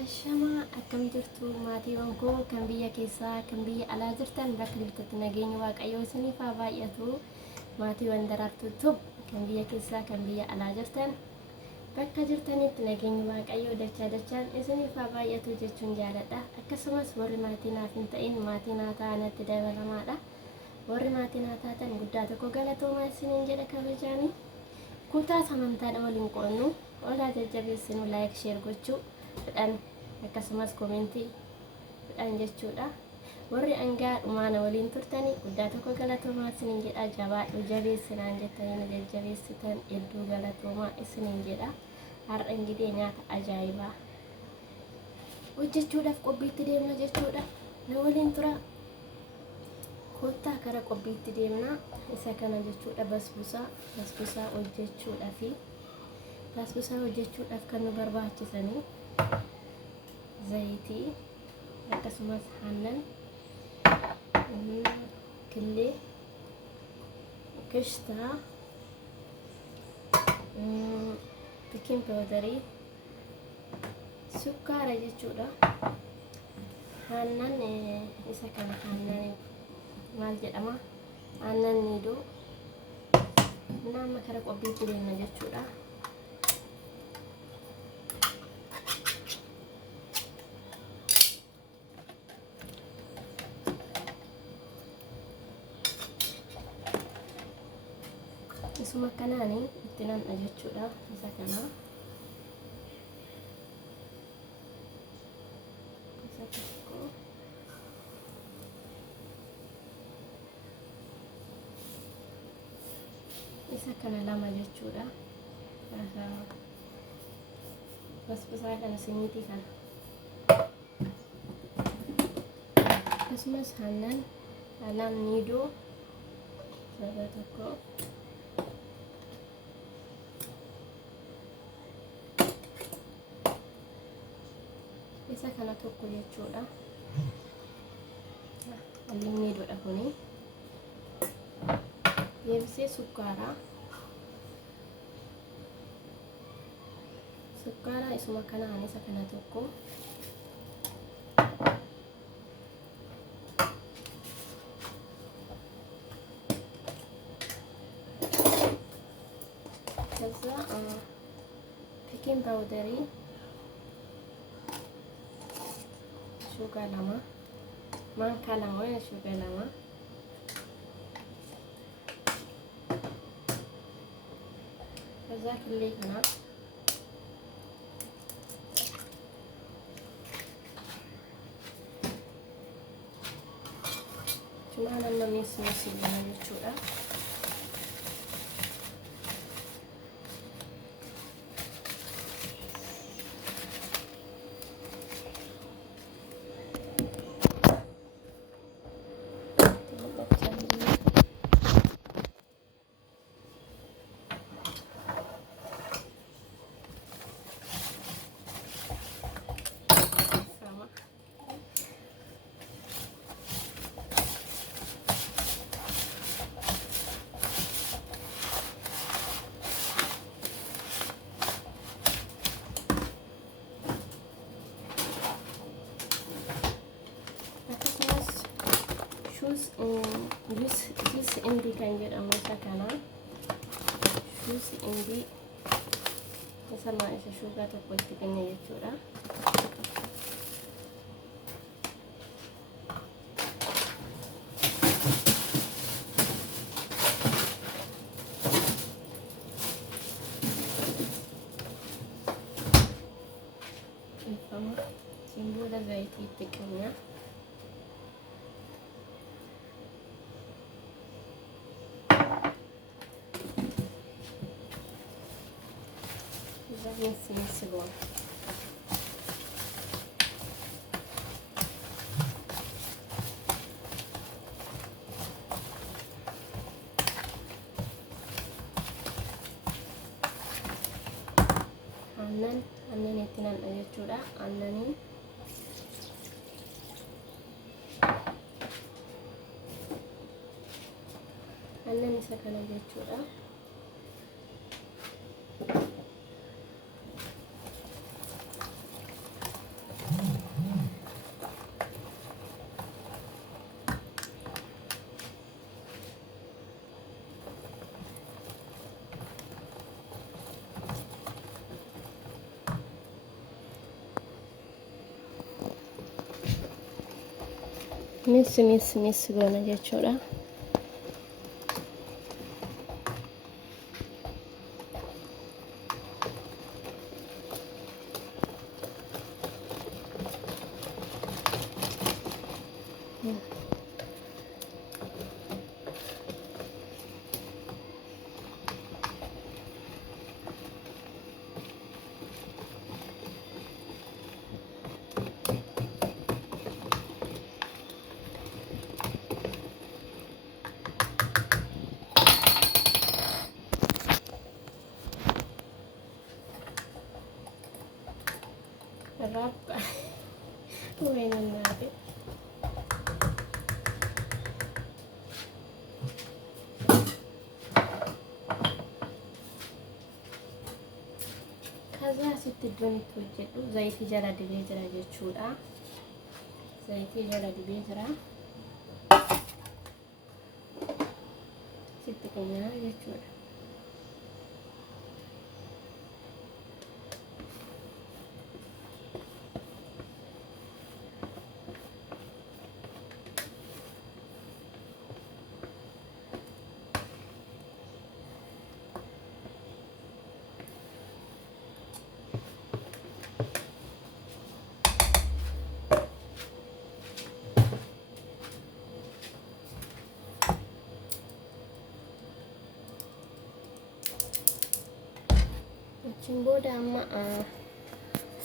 Ashama akkam jirtu maatiiwwan koo kan biyya keessaa kan biyya alaa jirtan bakka jirtatti nageenya waaqayyoo isiniif haa baay'atu. Maatiiwwan daraartuu kan biyya keessaa kan biyya alaa jirtan bakka jirtanitti nageenya waaqayyoo dachaan isiniif haa baay'atu jechuun jaaladha. Akkasumas warri maatii naaf hin ta'in maatii naa ta'anitti dabalamaadha. Warri maatii naa taatan guddaa tokko galatoomaa isiniin jedha kabajaani. Kutaa samantaadha waliin qo'annu olaa jajjabeessinu laayik sheer gochuu fedhan akkasumas komentii fedhan jechuudha. Warri angaa dhumaana waliin turtanii guddaa tokko galatoomaa isiniin jedha. Jabaadhu jabeessinaan jettanii jajjabeessitan hedduu galatoomaa isiniin jedha. Har'a ingidiin nyaata ajaa'ibaa hojjechuudhaaf qophiitti deemna jechuudha. Na waliin tura. Kottaa kara qophiitti deemna. Isa kana jechuudha basbusaa hojjechuudhaaf kan nu barbaachisanii zayitii akkasumas aannan killee kishtaa baking powderii sukkaara jechuudha. Aannan isa kana aannan maal jedhama aannan niidoo nama kara qophiitti deemna jechuudha. Isuma kanaani itti namna jechuudha. Isa kana isa tokko isa kana lama jechuudha. Basbusaa kana siniitii kana akkasumas aannan niidoo isa tokko isa kana tokko jechuudha. Halliin niidoodha kuni. Deebisee sukkaara isuma kanaan isa kana tokko kaza baking powderii sugar lama maankaa lama ya sugar lama kaza killee kana cuma namni sila jechuudha. Jus indii kan jedhamu isa kana jus indii sama isa suugaa tokko itti kenna jechuudha. Simbooda zayitii itti kenna. Yes, bon. Aannan itti namna jechuudha. Aannan isa kana jechuudha. Miss goona jechuudha. Rapa. Mainan natin. Kaza asitti iddoon itti hojjedhu zayitii jala dibee jira jechuudha. Zayitii jala dibee jira. Sitti keenyaa jechuudha. Achiin booda amma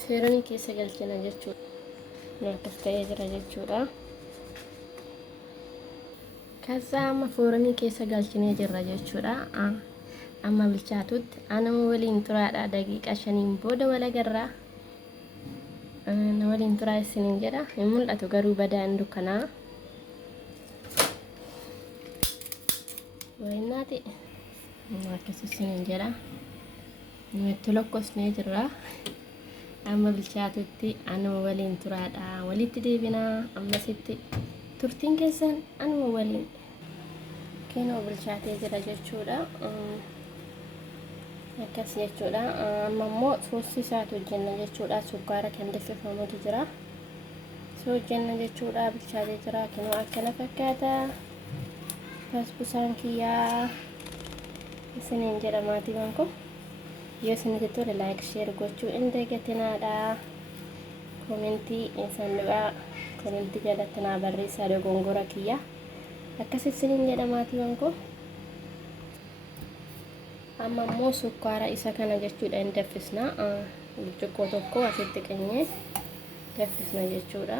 seeranii keessa galchina jechuudha. Akkas ta'ee jira jechuudha. Kaza amma fooranii keessa galchinee jirra jechuudha. Amma bilchaatutti anama waliin turaadha daqiiqaa 5 booda wal agarra. Na waliin turaa isiniin jedha. Hin mul'atu garuu badaan dukkanaa. Wayinaati. Akkas isiniin jedha. Nuti lokkosnee jirra. Amma bilchaatutti anama waliin turaadha. Walitti deebinaa ammasitti turtiin keessan anama waliin keenoo bilchaatee jira jechuudha. Akkas jechuudha. Amma immoo soosii isaatu hojjenna jechuudha. Sukkaara kan danfifamutu jira. Soo hojjenna jechuudha. Bilchaatee jira. Keenoo akkana fakkaata. Basbusaan kiyyaa isiniin jedha maatiiwwan koo. Yoo isinitti tole like share gochuu hin dagatinaa. Komentii sanduuqa komentii jalatti naa barreessaa dogongora kiyya. Akkas isiniin jedha maatiiwwan koo. Amma immoo sukkaara isa kana jechuudha hin danfisna. Burcuqqoo tokko asitti qenyee danfisna jechuudha.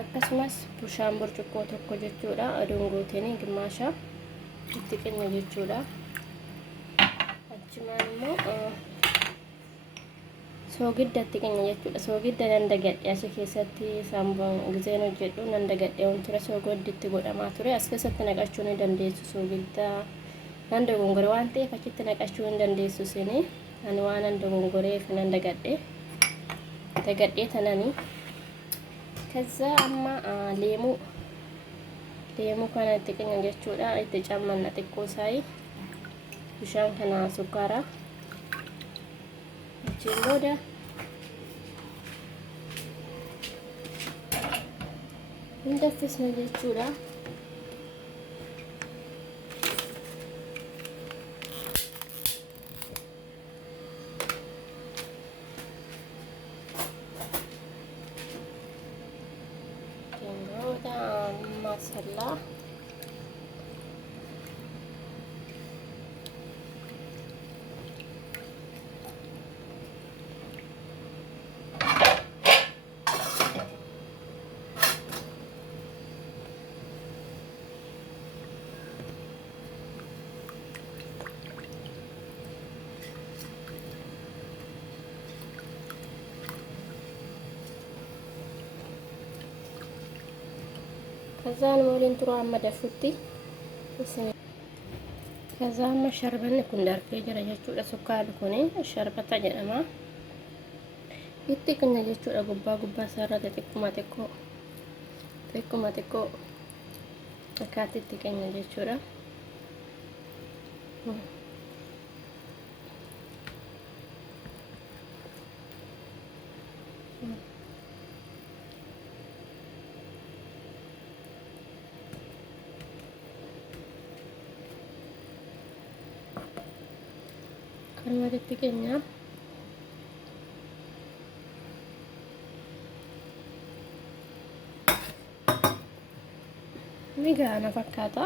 Akkasumas bishaan burcuqqoo tokko jechuudha. Aduun guuteen gimmaasha itti qenya jechuudha. Achumaan immoo soogidda itti qenya jechuudha. Soogidda nan dagadhe achi keessatti saamboon gizeen hojjedhu nan dagadhe on ture soogiddi itti godhamaa ture. As keessatti naqachuu ni dandeessu soogidda nan dogongore waan ta'eef achitti naqachuu hin dandeessu isin. Ani waan nan dogongoreef nan dagadhe tanani. Kaza amma leemuu kana itti qenya jechuudha. Itti cammanna xiqqoo isaa bishaan kana sukkaara achiin booda hin danfisna jechuudha. Masala kazaan waliin turuu amma dafutti kaza amma sharbanni kun darbee jira jechuudha. Sukkaarri kun sharbata jedhama. Itti qenya jechuudha. Gubbaa isaarratti xiqquma xiqqoo akkaatti itti qenya jechuudha. kan walitti keenya ni gaana fakkaata.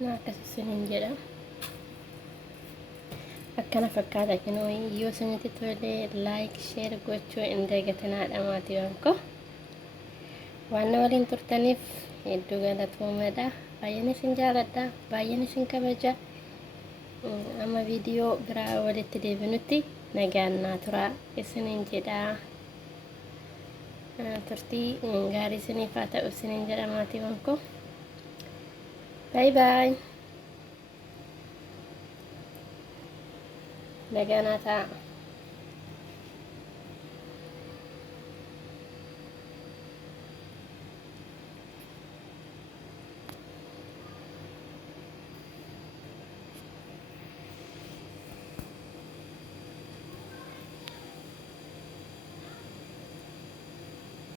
Nah, akkasii isiniin jedha. Akkana fakkaata kunoo yoo isinitti tole like share gochuu hin dagatinaa maatii wankoo. Waan waliin turtaniif hedduu galatoomaa. Baay'een isin jaaladha, baay'een isin kabaja. Amma viidiyoo biraa walitti deebinutti nagaan naa turaa isiniin jedha. Turtii gaarii isiniif haa ta'u isiniin jedha maatii wankoo. Bye bye. Nagaan haa ta'u.